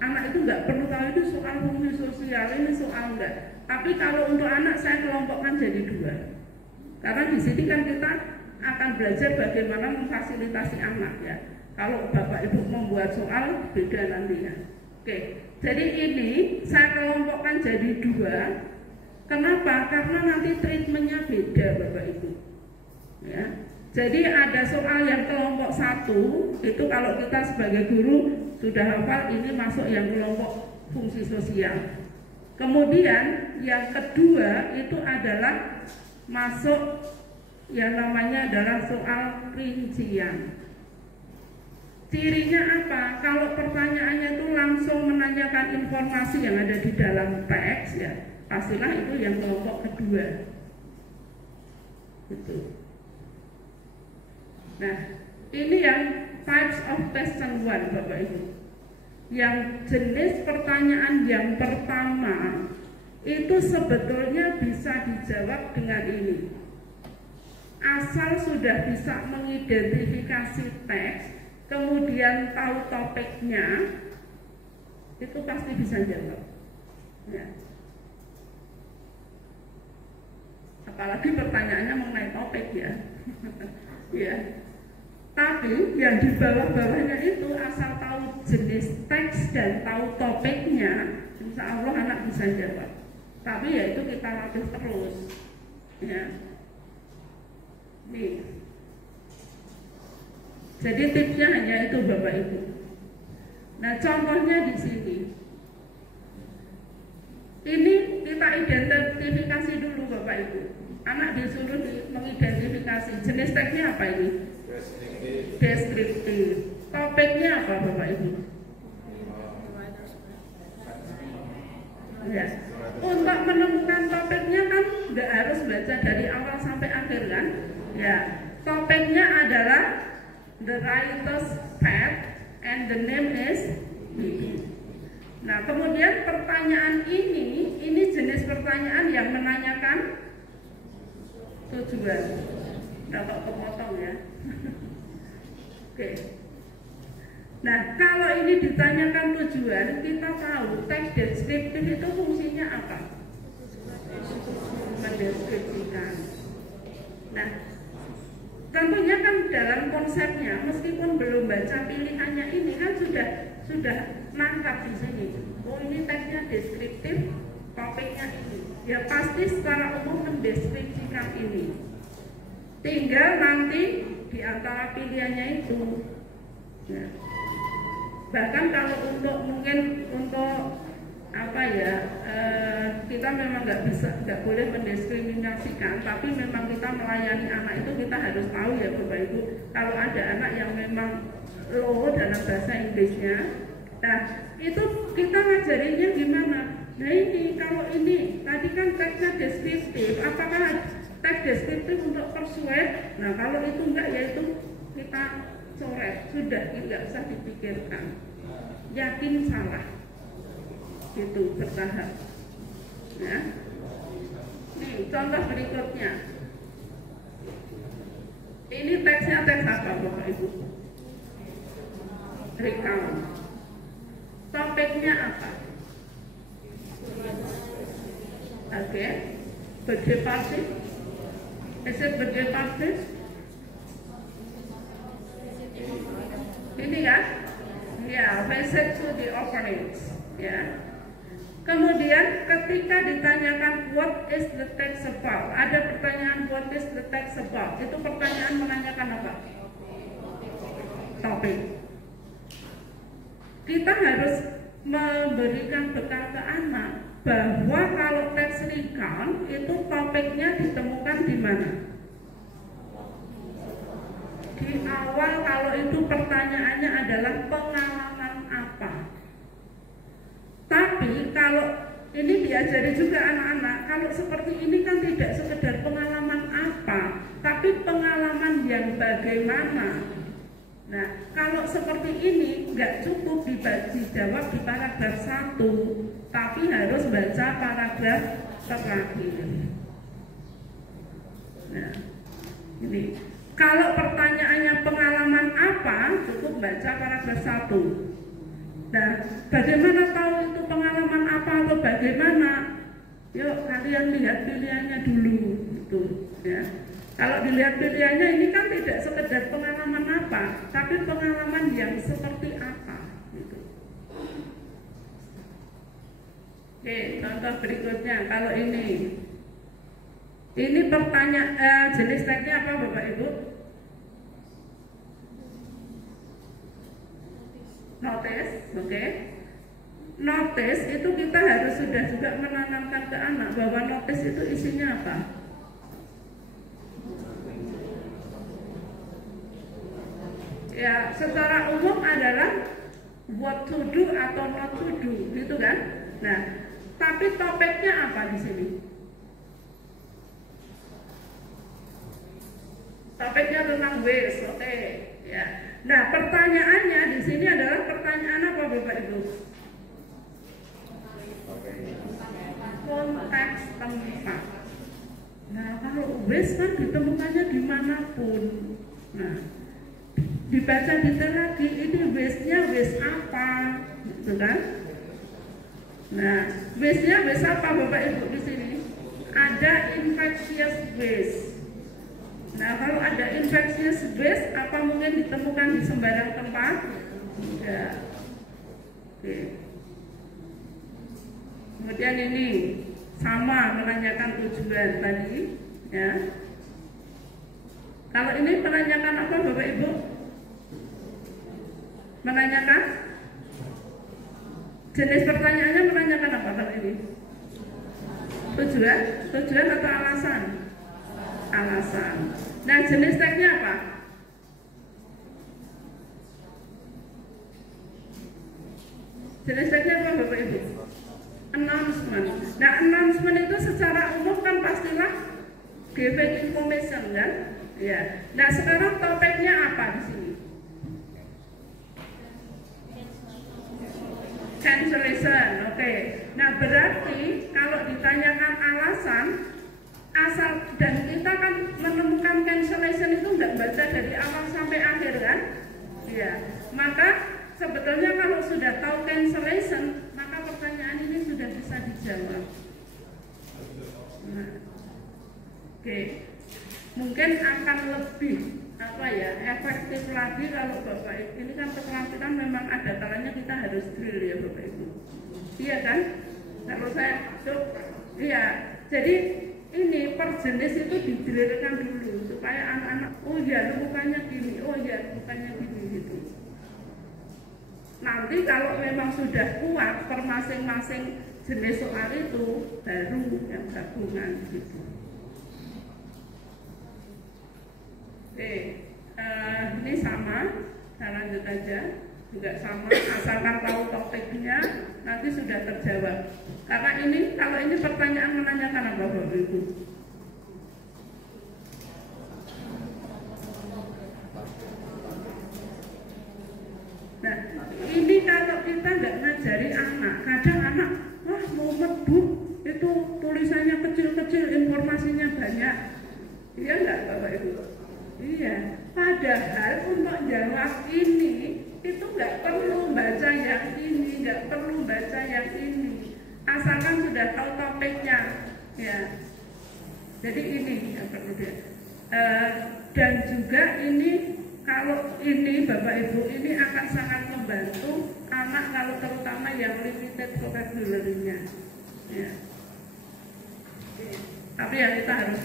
Anak itu nggak perlu tahu itu soal fungsi sosial, ini soal enggak. Tapi kalau untuk anak saya kelompokkan jadi 2. Karena di sini kan kita akan belajar bagaimana memfasilitasi anak ya. Kalau Bapak Ibu membuat soal beda nantinya. Oke, jadi ini saya kelompokkan jadi 2. Kenapa? Karena nanti treatmentnya beda Bapak Ibu. Ya. Jadi ada soal yang kelompok 1 itu kalau kita sebagai guru sudah hafal ini masuk yang kelompok fungsi sosial. Kemudian yang kedua itu adalah masuk yang namanya adalah soal rincian. Cirinya apa? Kalau pertanyaannya itu langsung menanyakan informasi yang ada di dalam teks, ya pastilah itu yang kelompok kedua. Gitu. Nah, ini yang types of question 1, Bapak Ibu. Yang jenis pertanyaan yang pertama itu sebetulnya bisa dijawab dengan ini. Asal sudah bisa mengidentifikasi teks, kemudian tahu topiknya, itu pasti bisa jawab. Ya. Apalagi pertanyaannya mengenai topik, ya. Ya. Tapi yang di bawah-bawahnya itu asal tahu jenis teks dan tahu topiknya, insya Allah anak bisa jawab. Tapi ya itu kita latih terus. Ya. Nih. Jadi tipsnya hanya itu, Bapak Ibu. Nah, contohnya di sini. Ini kita identifikasi dulu, Bapak Ibu. Anak disuruh mengidentifikasi jenis teksnya apa ini? Deskriptif. Topiknya apa, Bapak Ibu? Ya. Untuk menemukan topiknya kan nggak harus baca dari awal sampai akhir kan? Ya. Topiknya adalah the writer's pet and the name is me. Nah, kemudian pertanyaan ini jenis pertanyaan yang menanyakan tujuan. Nah, kok kepotong ya. Oke. Nah, kalau ini ditanyakan tujuan, kita tahu teks deskriptif itu fungsinya apa? Mendeskripsikan. Nah, tentunya kan dalam konsepnya, meskipun belum baca pilihannya ini kan sudah nangkap di sini. Oh, ini teksnya deskriptif, topiknya ini. Ya pasti secara umum mendeskripsikan ini. Tinggal nanti di antara pilihannya itu. Ya. Bahkan kalau untuk apa ya, kita memang nggak boleh mendiskriminasikan, tapi memang kita melayani anak itu kita harus tahu ya Bapak Ibu. Kalau ada anak yang memang low dalam bahasa Inggrisnya, nah itu kita ngajarinnya gimana? Nah ini kalau ini tadi kan teksnya deskriptif, apakah teks deskriptif untuk persuade? Nah kalau itu enggak, ya itu kita coret, sudah tidak usah dipikirkan, yakin salah, itu bertahap. Ya. Nih contoh berikutnya, ini teksnya teks apa Bapak Ibu? Recount. Topiknya apa? Oke, birthday party. Is it birthday party? Ini kan? Ya, visit to the orphanage. Ya. Kemudian ketika ditanyakan what is the text about, ada pertanyaan what is the text about. Itu pertanyaan menanyakan apa? Topik. Kita harus memberikan bekal ke anak bahwa kalau teks recount itu topiknya ditemukan di mana? Di awal kalau itu pertanyaannya adalah pengalaman apa. Tapi kalau ini diajari juga anak-anak, kalau seperti ini kan tidak sekedar pengalaman apa, tapi pengalaman yang bagaimana. Nah, kalau seperti ini nggak cukup dijawab di paragraf 1, tapi harus baca paragraf terakhir. Nah, ini kalau pertanyaannya pengalaman apa, cukup baca paragraf 1. Nah, bagaimana tahu itu pengalaman apa atau bagaimana? Yuk kalian lihat pilihannya dulu, gitu ya. Kalau dilihat pilihannya ini kan tidak sekedar pengalaman apa, tapi pengalaman yang seperti apa, gitu. Oke, contoh berikutnya, kalau ini pertanyaan jenis teksnya apa Bapak Ibu? Notice, oke. Notice itu kita harus sudah juga menanamkan ke anak bahwa notice itu isinya apa? Ya, secara umum adalah what to do atau not to do, gitu kan? Nah, tapi topiknya apa di sini? Topiknya tentang waste, oke. Ya. Nah, pertanyaannya di sini adalah pertanyaan apa, Bapak Ibu? Konteks tempat. Nah, kalau waste kan ditemukannya dimanapun. Nah, dibaca detail lagi, ini waste-nya waste apa, gitu kan? Nah, waste-nya waste apa, Bapak Ibu di sini? Ada infectious waste. Nah, kalau ada infectious waste, apa mungkin ditemukan di sembarang tempat? Tidak. Oke. Kemudian ini sama menanyakan tujuan tadi, ya. Kalau ini menanyakan apa, Bapak Ibu? Menanyakan jenis pertanyaannya menanyakan apa kalau ini? Tujuan atau alasan? Alasan. Nah, jenis tagnya apa? Jenis tagnya apa, Bapak Ibu? Announcement. Nah, announcement itu secara umum kan pastilah giving information, kan? Ya. Nah, sekarang topiknya apa di sini? Cancellation, oke. Nah, berarti kalau ditanyakan alasan, asal dan kita kan menemukan cancellation itu nggak baca dari awal sampai akhir, kan? Ya. Maka sebetulnya kalau sudah tahu cancellation, maka pertanyaan ini sudah bisa dijawab. Nah, oke. Mungkin akan lebih efektif lagi kalau Bapak ini kan keterampilan memang ada kalanya kita harus drill, ya Bapak Ibu. Iya kan? Kalau saya masuk, iya. Jadi ini per jenis itu didrilkan dulu supaya anak-anak, oh ya bukannya gini, oh ya bukannya gini gitu. Nanti kalau memang sudah kuat per masing-masing jenis soal itu, baru yang gabungan gitu. Oke, ini sama, saya lanjut aja, juga sama, asalkan tahu topiknya, nanti sudah terjawab. Karena ini, kalau ini pertanyaan menanyakan apa Bapak Ibu? Nah, ini kalau kita nggak ngajari anak, kadang anak, wah mau medbuh, itu tulisannya kecil-kecil, informasinya banyak. Iya nggak Bapak Ibu? Iya, padahal untuk jawab ini itu nggak perlu baca yang ini, nggak perlu baca yang ini, asalkan sudah tahu topiknya, ya. Jadi ini yang perlu dia. Dan juga ini kalau ini Bapak Ibu ini akan sangat membantu anak kalau terutama yang limited vocabulary-nya, ya. Tapi ya kita harus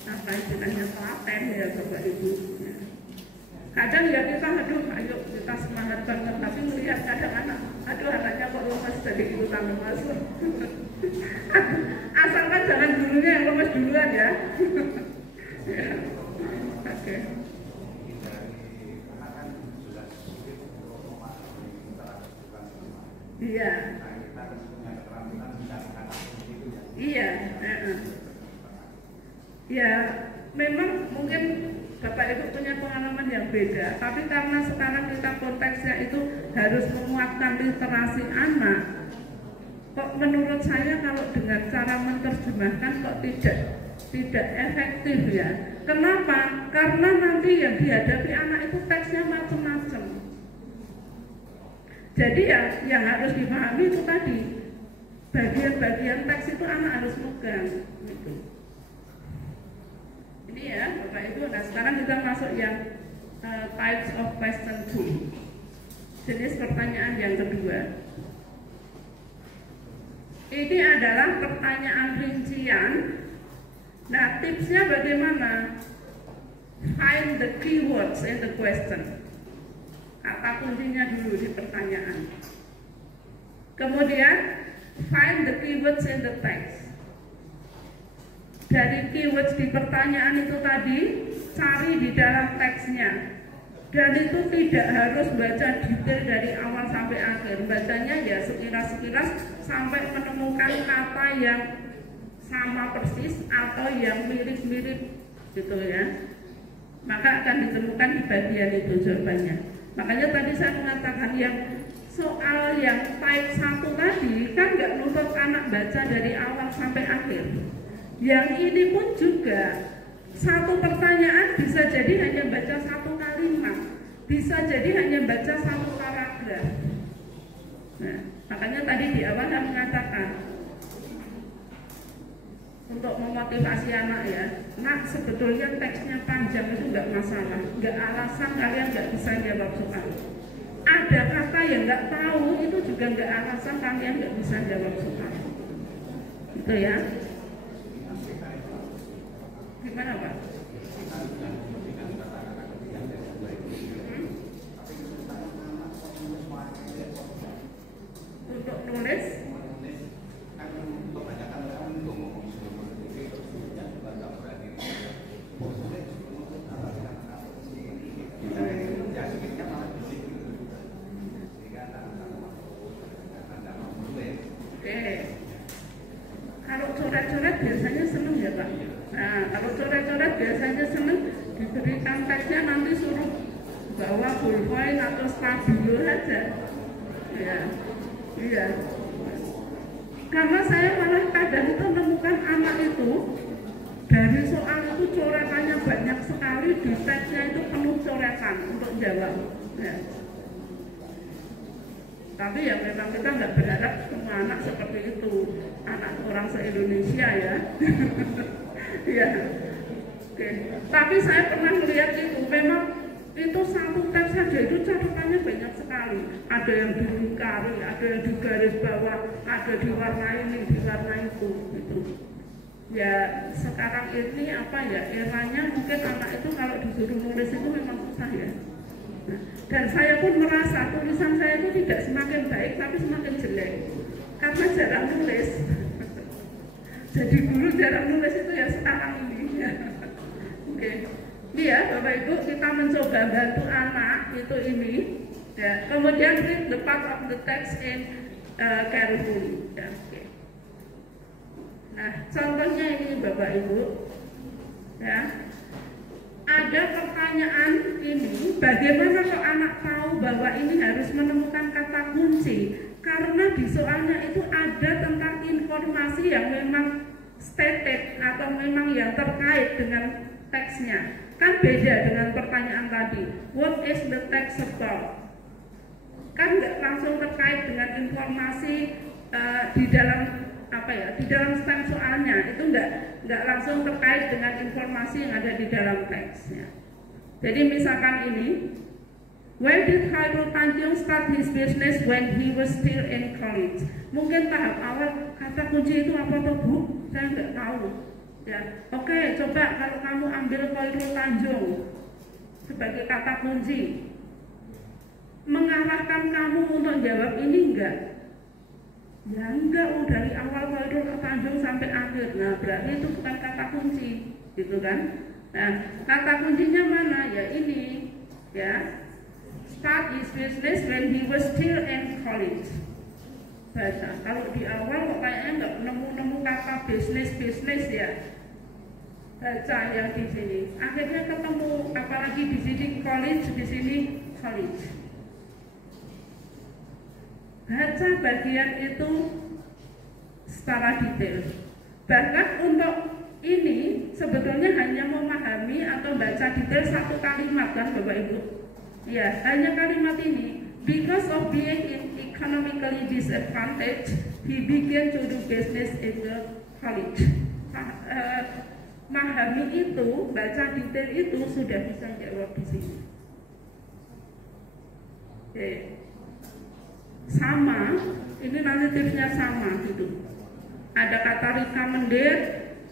apa istilahnya telaten ya Bapak Ibu. Ya. Kadang ya kita ayo kita semangat banget, tapi melihat kadang anak, anaknya kok lemas jadi ikutan lemas. Asalkan jangan gurunya yang lemas duluan ya. Ya. Oke. Iya. Iya. Ya, memang mungkin Bapak Ibu punya pengalaman yang beda, tapi karena sekarang kita konteksnya itu harus menguatkan literasi anak, kok menurut saya kalau dengan cara menerjemahkan kok tidak efektif ya. Kenapa? Karena nanti yang dihadapi anak itu teksnya macam-macam. Jadi ya yang harus dipahami itu tadi, bagian-bagian teks itu anak harus megang gitu. Ini ya Bapak Ibu. Nah sekarang kita masuk yang types of question 2, jenis pertanyaan yang kedua. Ini adalah pertanyaan rincian. Nah tipsnya bagaimana? Find the keywords in the question. Kata kuncinya dulu di pertanyaan. Kemudian find the keywords in the text. Dari keywords di pertanyaan itu tadi, cari di dalam teksnya. Dan itu tidak harus baca detail dari awal sampai akhir. Bacanya ya sekilas-sekilas sampai menemukan kata yang sama persis atau yang mirip-mirip gitu ya. Maka akan ditemukan di bagian itu jawabannya. Makanya tadi saya mengatakan yang soal yang type 1 tadi kan nggak nuntut anak baca dari awal sampai akhir. Yang ini pun juga satu pertanyaan bisa jadi hanya baca satu kalimat, bisa jadi hanya baca satu paragraf. Nah, makanya tadi di awal saya mengatakan untuk memotivasi anak ya, nak sebetulnya teksnya panjang itu nggak masalah, nggak alasan kalian nggak bisa jawab soal. Ada kata yang nggak tahu itu juga nggak alasan kalian nggak bisa jawab soal. Gitu ya. Gimana Pak? Untuk nulis kalau coret-coret biasanya seneng ya Pak. Nah, kalau coret-coret biasanya seneng diberikan teksnya nanti suruh bawa bullpoint atau stabilo saja. Ya, iya. Karena saya malah kadang itu menemukan anak itu dari soal itu coretannya banyak sekali, di teksnya itu penuh coretan untuk jawab. Ya. Tapi ya memang kita nggak berharap semua anak seperti itu, anak orang se-Indonesia ya. Ya. Oke. Tapi saya pernah melihat itu, memang itu satu teks saja itu catatannya banyak sekali. Ada yang dilingkari, ada yang di garis bawah, ada diwarna ini, diwarna itu, gitu. Ya sekarang ini apa ya, eranya mungkin anak itu kalau disuruh nulis itu memang susah ya. Dan saya pun merasa tulisan saya itu tidak semakin baik tapi semakin jelek karena jarang nulis. Jadi dulu jarang nulis itu ya sekarang ini ya. Oke. Ini ya Bapak Ibu, kita mencoba bantu anak itu ini ya. Kemudian read the part of the text in carefully ya. Okay. Nah contohnya ini Bapak Ibu ya. Ada pertanyaan ini, bagaimana kalau anak tahu bahwa ini harus menemukan kata kunci? Karena di soalnya itu ada tentang informasi yang memang stated atau memang yang terkait dengan teksnya. Kan beda dengan pertanyaan tadi, what is the text about? Kan nggak langsung terkait dengan informasi di dalam apa ya, di dalam stem soalnya itu nggak langsung terkait dengan informasi yang ada di dalam teksnya. Jadi misalkan ini, where did Khairul Tanjung start his business when he was still in college? Mungkin tahap awal kata kunci itu apa toh Bu? Saya nggak tahu. Ya, oke, coba kalau kamu ambil Khairul Tanjung sebagai kata kunci, mengarahkan kamu untuk jawab ini enggak? Ya enggak, dari awal Khairul Tanjung sampai akhir. Nah berarti itu bukan kata kunci, gitu kan? Nah kata kuncinya mana? Ya ini, ya. Start his business when he was still in college. Baca. Kalau di awal kok kayaknya nggak nemu kata bisnis ya. Baca yang di sini. Akhirnya ketemu, apalagi di sini college, di sini college. Baca bagian itu secara detail. Bahkan untuk ini sebetulnya hanya memahami atau baca detail satu kalimat kan Bapak Ibu. Ya, hanya kalimat ini. Because of being economically disadvantaged, he began to do business in the college. Memahami itu, baca detail itu sudah bisa jawab di sini. Oke. Sama, ini nanti tipsnya sama gitu. Ada kata recommended,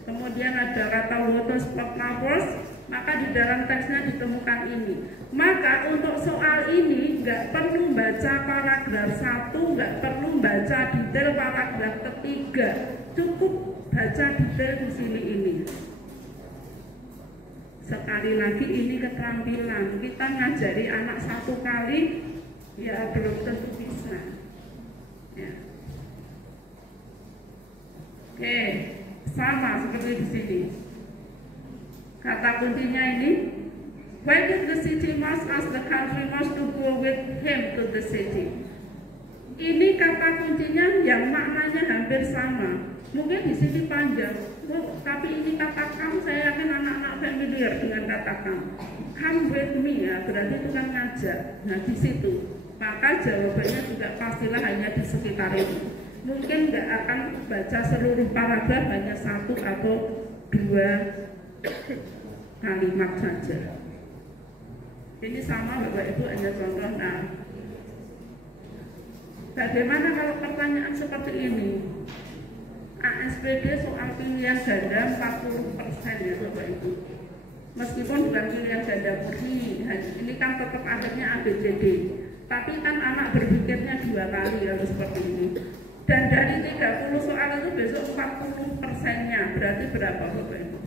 kemudian ada kata water sport lovers, maka di dalam teksnya ditemukan ini. Maka untuk soal ini nggak perlu baca paragraf 1, nggak perlu baca detail paragraf ketiga, cukup baca detail di sini ini. Sekali lagi ini keterampilan. Kita ngajari anak 1 kali ya belum tentu bisa. Ya. Oke, sama seperti di sini. Kata kuncinya ini, why did the city mouse ask the country mouse to go with him to the city? Ini kata kuncinya yang maknanya hampir sama. Mungkin di sini panjang, tapi ini kata come, saya yakin anak-anak familiar dengan kata come. Come with me ya, berarti itu kan ngajak. Nah di situ, maka jawabannya juga pastilah hanya di sekitar itu. Mungkin nggak akan baca seluruh paragraf, hanya 1 atau 2 kalimat saja. Ini sama Bapak Ibu, hanya contoh. Nah, bagaimana kalau pertanyaan seperti ini? ASPD soal pilihan ganda 40% ya Bapak Ibu. Meskipun bukan pilihan ganda murni, ini kan tetap akhirnya ABCD. Tapi kan anak berpikirnya 2 kali kalau seperti ini. Dan dari 30 soal itu besok 40%-nya berarti berapa Bapak Ibu?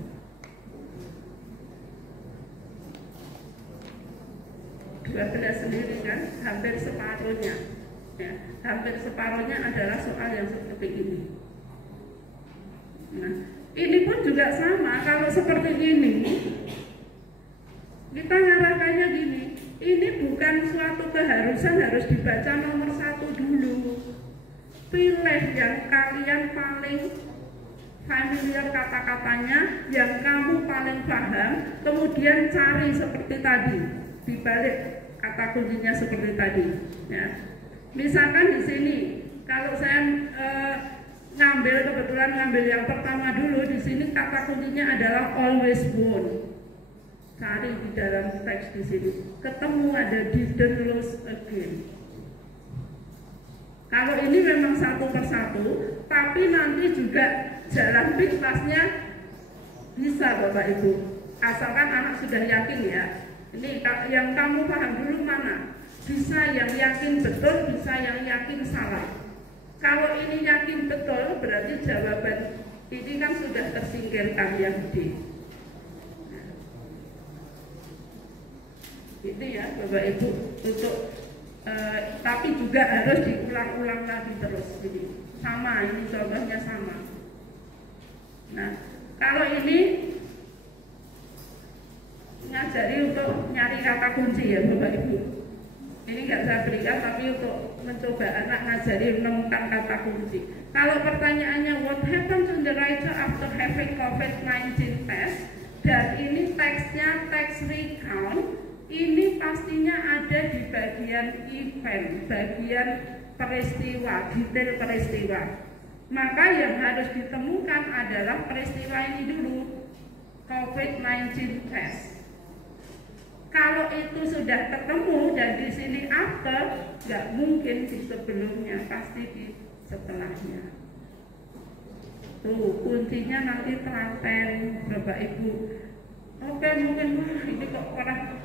12 sendiri kan, hampir separuhnya. Ya, hampir separuhnya adalah soal yang seperti ini. Nah, ini pun juga sama. Kalau seperti ini, kita ngarahkannya gini. Ini bukan suatu keharusan harus dibaca nomor 1 dulu. Pilih yang kalian paling familiar kata-katanya, yang kamu paling paham, kemudian cari seperti tadi, dibalik kata kuncinya seperti tadi. Ya. Misalkan di sini, kalau saya kebetulan ngambil yang pertama dulu, di sini kata kuncinya adalah always won. Cari di dalam teks di sini, ketemu ada didn't lose again. Kalau ini memang 1 per 1, tapi nanti juga jalan pintasnya bisa Bapak Ibu. Asalkan anak sudah yakin ya. Ini yang kamu paham dulu mana? Bisa yang yakin betul, bisa yang yakin salah. Kalau ini yakin betul, berarti jawaban ini kan sudah tersingkirkan yang D. Nah, itu ya Bapak Ibu untuk tapi juga harus diulang-ulang lagi terus. Jadi sama, ini contohnya sama. Nah, kalau ini ngajari untuk nyari kata kunci ya Bapak Ibu. Ini nggak saya berikan, tapi untuk mencoba anak ngajari menemukan kata kunci. Kalau pertanyaannya what happened to the writer after having COVID-19 test, dan ini teksnya teks recount, ini pastinya ada di bagian event, bagian peristiwa, detail peristiwa. Maka yang harus ditemukan adalah peristiwa ini dulu, COVID-19 test. Kalau itu sudah ketemu dan di sini after, nggak mungkin di sebelumnya, pasti di setelahnya. Tuh kuncinya nanti telaten Bapak Ibu. Oke, mungkin ini kok orang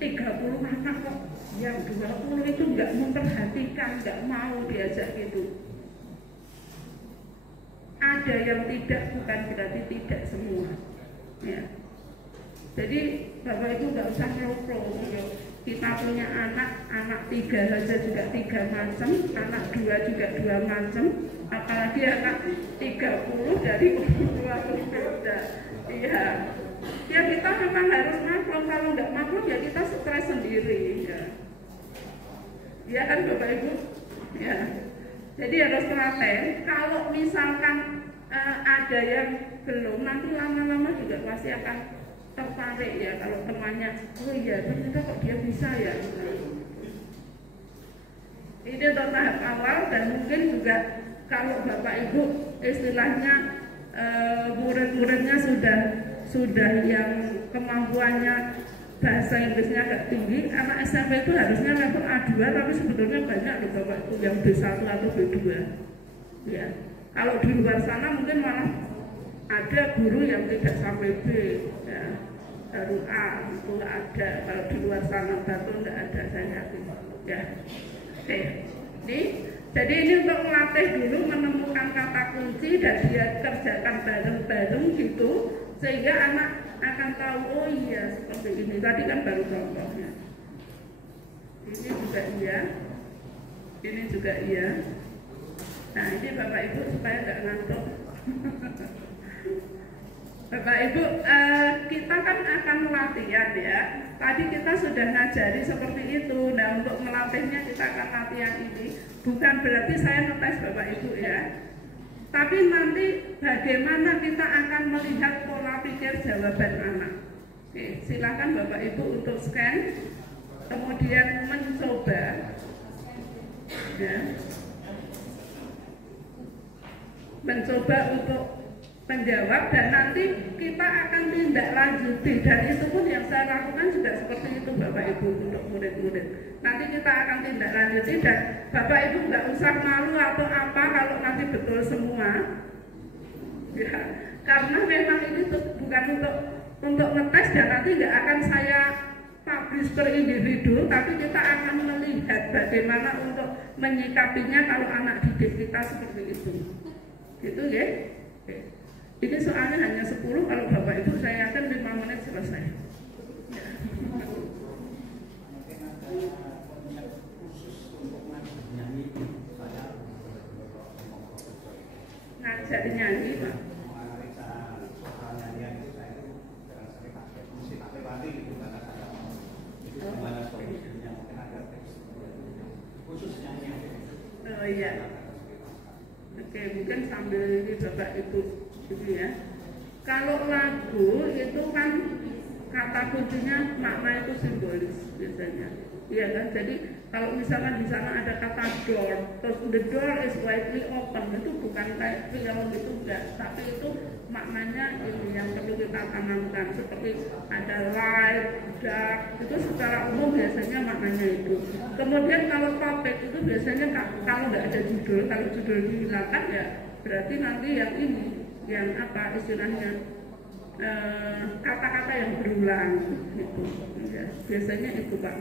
30 anak kok, yang 20 itu nggak memperhatikan, nggak mau diajak gitu. Ada yang tidak, bukan berarti tidak semua. Ya. Jadi Bapak Ibu nggak usah pro-pro. Kita punya anak 3 saja juga 3 macam, anak 2 juga 2 macam, apalagi anak 30 dari orang tua berbeda. Iya. Ya kita memang harus maklum, kalau nggak maklum ya kita stres sendiri. Ya. Ya kan Bapak Ibu? Ya. Jadi harus telaten. Kalau misalkan ada yang belum, nanti lama-lama juga pasti akan tertarik ya. Kalau temannya, oh iya ternyata kok dia bisa ya. Ini untuk tahap awal, dan mungkin juga kalau Bapak Ibu istilahnya murid-muridnya sudah yang kemampuannya bahasa Inggrisnya agak tinggi, anak SMP itu harusnya level A2, tapi sebetulnya banyak loh Bapak Ibu yang B1 atau B2. Ya. Kalau di luar sana mungkin malah ada guru yang tidak sampai B, ya. Baru A itu ada. Kalau di luar sana Batu tidak ada, saya yakin. Ya. Oke. Jadi ini untuk melatih dulu menemukan kata kunci dan dia kerjakan bareng-bareng gitu, sehingga anak akan tahu, oh iya seperti ini. Tadi kan baru contohnya. Ini juga iya, ini juga iya. Nah ini Bapak Ibu supaya nggak ngantuk. Bapak Ibu, kita kan akan latihan ya. Tadi kita sudah ngajari seperti itu. Nah untuk melatihnya kita akan latihan ini. Bukan berarti saya ngetes Bapak Ibu ya. Tapi nanti bagaimana kita akan melihat pola pikir jawaban anak. Oke, silakan Bapak Ibu untuk scan, kemudian mencoba. Ya. Mencoba untuk menjawab dan nanti kita akan tindak lanjuti, dan itu pun yang saya lakukan juga seperti itu Bapak Ibu untuk murid-murid. Nanti kita akan tindak lanjuti dan Bapak Ibu nggak usah malu atau apa kalau nanti betul semua ya, karena memang ini bukan untuk ngetes dan nanti nggak akan saya publish per individu, tapi kita akan melihat bagaimana untuk menyikapinya kalau anak didik kita seperti itu gitu ya. Oke. Ini soalnya hanya 10, kalau Bapak Ibu saya yakin 5 menit selesai. Ya. Ngajak nyanyi Pak. Oh iya. Oke, mungkin sambil ini Bapak Ibu gitu ya. Kalau lagu itu kan kata kuncinya makna itu simbolis biasanya. Iya kan? Jadi kalau misalkan di sana ada kata door, terus the door is widely open, itu bukan kayak film gitu enggak, tapi itu maknanya ini yang perlu kita tanamkan, seperti ada light, dark, itu secara umum biasanya maknanya itu. Kemudian kalau topik itu biasanya kalau nggak ada judul, kalau judul dihilangkan ya berarti nanti yang ini, yang apa istilahnya kata-kata yang berulang gitu. Ya, biasanya itu Pak.